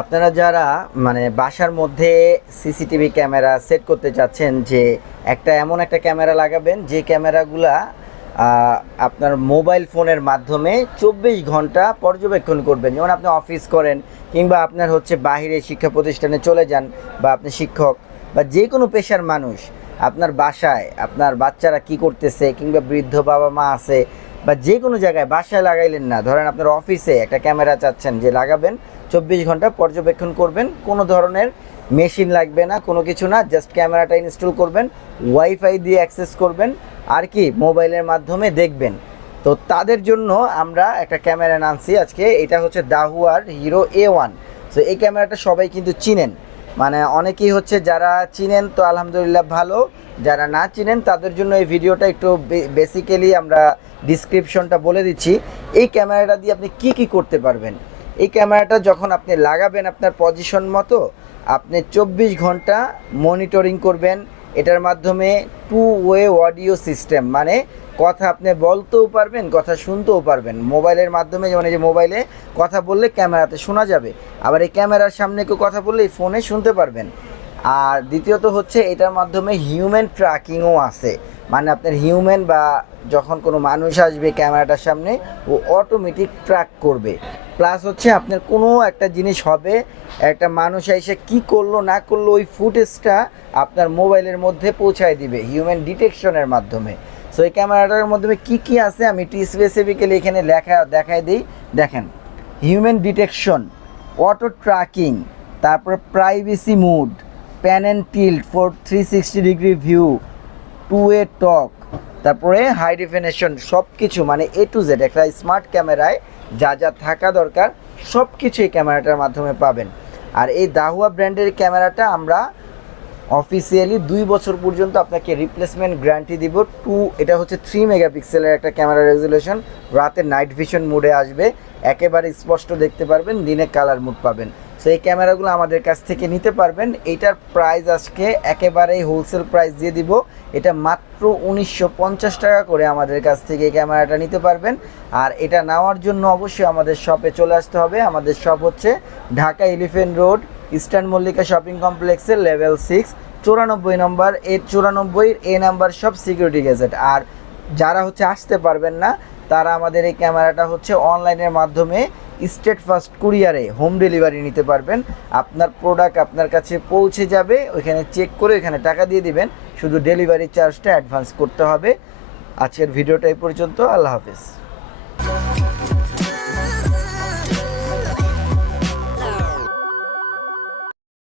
আপনারা যারা মানে বাসার মধ্যে সিসিটিভি ক্যামেরা সেট করতে চাচ্ছেন, যে এমন একটা ক্যামেরা লাগাবেন যে ক্যামেরাগুলা আপনার মোবাইল ফোনের মাধ্যমে 24 ঘন্টা পর্যবেক্ষণ করবেন। যেমন আপনি অফিস করেন কিংবা আপনার হচ্ছে বাইরে শিক্ষা প্রতিষ্ঠানে চলে যান, বা আপনি শিক্ষক বা যে কোনো পেশার মানুষ, আপনার বাসায় আপনার বাচ্চারা কি করতেছে কিংবা বৃদ্ধ বাবা মা আছে, বা যে কোনো জায়গায় বাসায় লাগাইলেন না, ধরেন আপনার অফিসে একটা ক্যামেরা চাচ্ছেন যে লাগাবেন, 24 ঘন্টা পর্যবেক্ষণ করবেন, কোনো ধরনের মেশিন লাগবে না, কোনো কিছু না, জাস্ট ক্যামেরাটা ইনস্টল করবেন, ওয়াইফাই দিয়ে অ্যাক্সেস করবেন, আর কি মোবাইলের মাধ্যমে দেখবেন। তো তাদের জন্য আমরা একটা ক্যামেরা আনছি আজকে। এটা হচ্ছে দাহুয়ার হিরো A1। তো এই ক্যামেরাটা সবাই কিন্তু চিনেন, মানে অনেকেই হচ্ছে যারা চিনেন তো আলহামদুলিল্লাহ ভালো, যারা না চিনেন তাদের জন্য এই ভিডিওটা একটু বেসিক্যালি আমরা ডিসক্রিপশনটা বলে দিচ্ছি। এই ক্যামেরাটা দিয়ে আপনি কি কি করতে পারবেন। এই ক্যামেরাটা যখন আপনি লাগাবেন আপনার পজিশন মতো, আপনি 24 ঘন্টা মনিটরিং করবেন। এটার মাধ্যমে 2 ওয়ে অডিও সিস্টেম, মানে কথা আপনি বলতেও পারবেন, কথা শুনতেও পারবেন মোবাইলের মাধ্যমে। যেমন এই যে মোবাইলে কথা বললে ক্যামেরাতে শোনা যাবে, আবার এই ক্যামেরার সামনে কেউ কথা বললে এই ফোনে শুনতে পারবেন। আর দ্বিতীয়ত হচ্ছে এটার মাধ্যমে হিউম্যান ট্র্যাকিংও আছে, মানে আপনার হিউম্যান বা যখন কোনো মানুষ আসবে ক্যামেরাটার সামনে, ও অটোমেটিক ট্র্যাক করবে। প্লাস হচ্ছে আপনার কোনো একটা জিনিস হবে, একটা মানুষ এসে কি করলো না করলো ওই ফুটেজটা আপনার মোবাইলের মধ্যে পৌঁছায় দিবে হিউম্যান ডিটেকশনের মাধ্যমে। সো এই ক্যামেরাটার মাধ্যমে কি কি আছে আমি একটু স্পেসিফিক্যালি এখানে দেখাই দিই। দেখেন, হিউম্যান ডিটেকশন, অটো ট্র্যাকিং, তারপর privacy mode, pan and tilt for 360 degree view, 2 way talk, তারপরে হাই ডেফিনেশন, সব কিছু মানে A to Z একটা স্মার্ট ক্যামেরায় যা যা থাকা দরকার সব কিছু এই ক্যামেরাটার মাধ্যমে পাবেন। আর এই দাহুয়া ব্র্যান্ডের ক্যামেরাটা আমরা অফিসিয়ালি 2 বছর পর্যন্ত আপনাকে রিপ্লেসমেন্ট গ্যারান্টি দিব। এটা হচ্ছে 3 মেগাপিক্সেলের একটা ক্যামেরা রেজুলেশন, রাতে নাইট ভিশন মোডে আসবে, একেবারে স্পষ্ট দেখতে পারবেন, দিনে কালার মুড পাবেন। সো এই ক্যামেরাগুলো আমাদের কাছ থেকে নিতে পারবেন। এইটার প্রাইস আজকে একেবারেই হোলসেল প্রাইস দিয়ে দিব। এটা মাত্র 1950 টাকা করে আমাদের কাছ থেকে এই ক্যামেরাটা নিতে পারবেন। আর এটা নেওয়ার জন্য অবশ্যই আমাদের শপে চলে আসতে হবে। আমাদের শপ হচ্ছে Dhaka elephant road, eastern Mallika shopping কমপ্লেক্সের লেভেল 6, 94 নম্বর, 94 নাম্বার শপ, সিকিউরিটি গেজেট। আর যারা হচ্ছে আসতে পারবেন না, তারা আমাদের এই ক্যামেরাটা হচ্ছে অনলাইনের মাধ্যমে স্টেট ফার্স্ট কুরিয়ারে হোম ডেলিভারি নিতে পারবেন। আপনার প্রোডাক্ট আপনার কাছে পৌঁছে যাবে, ওইখানে চেক করে ওইখানে টাকা দিয়ে দিবেন, শুধু ডেলিভারি চার্জটা অ্যাডভান্স করতে হবে। আজকের ভিডিওটা এই পর্যন্ত। আল্লাহ হাফেজ।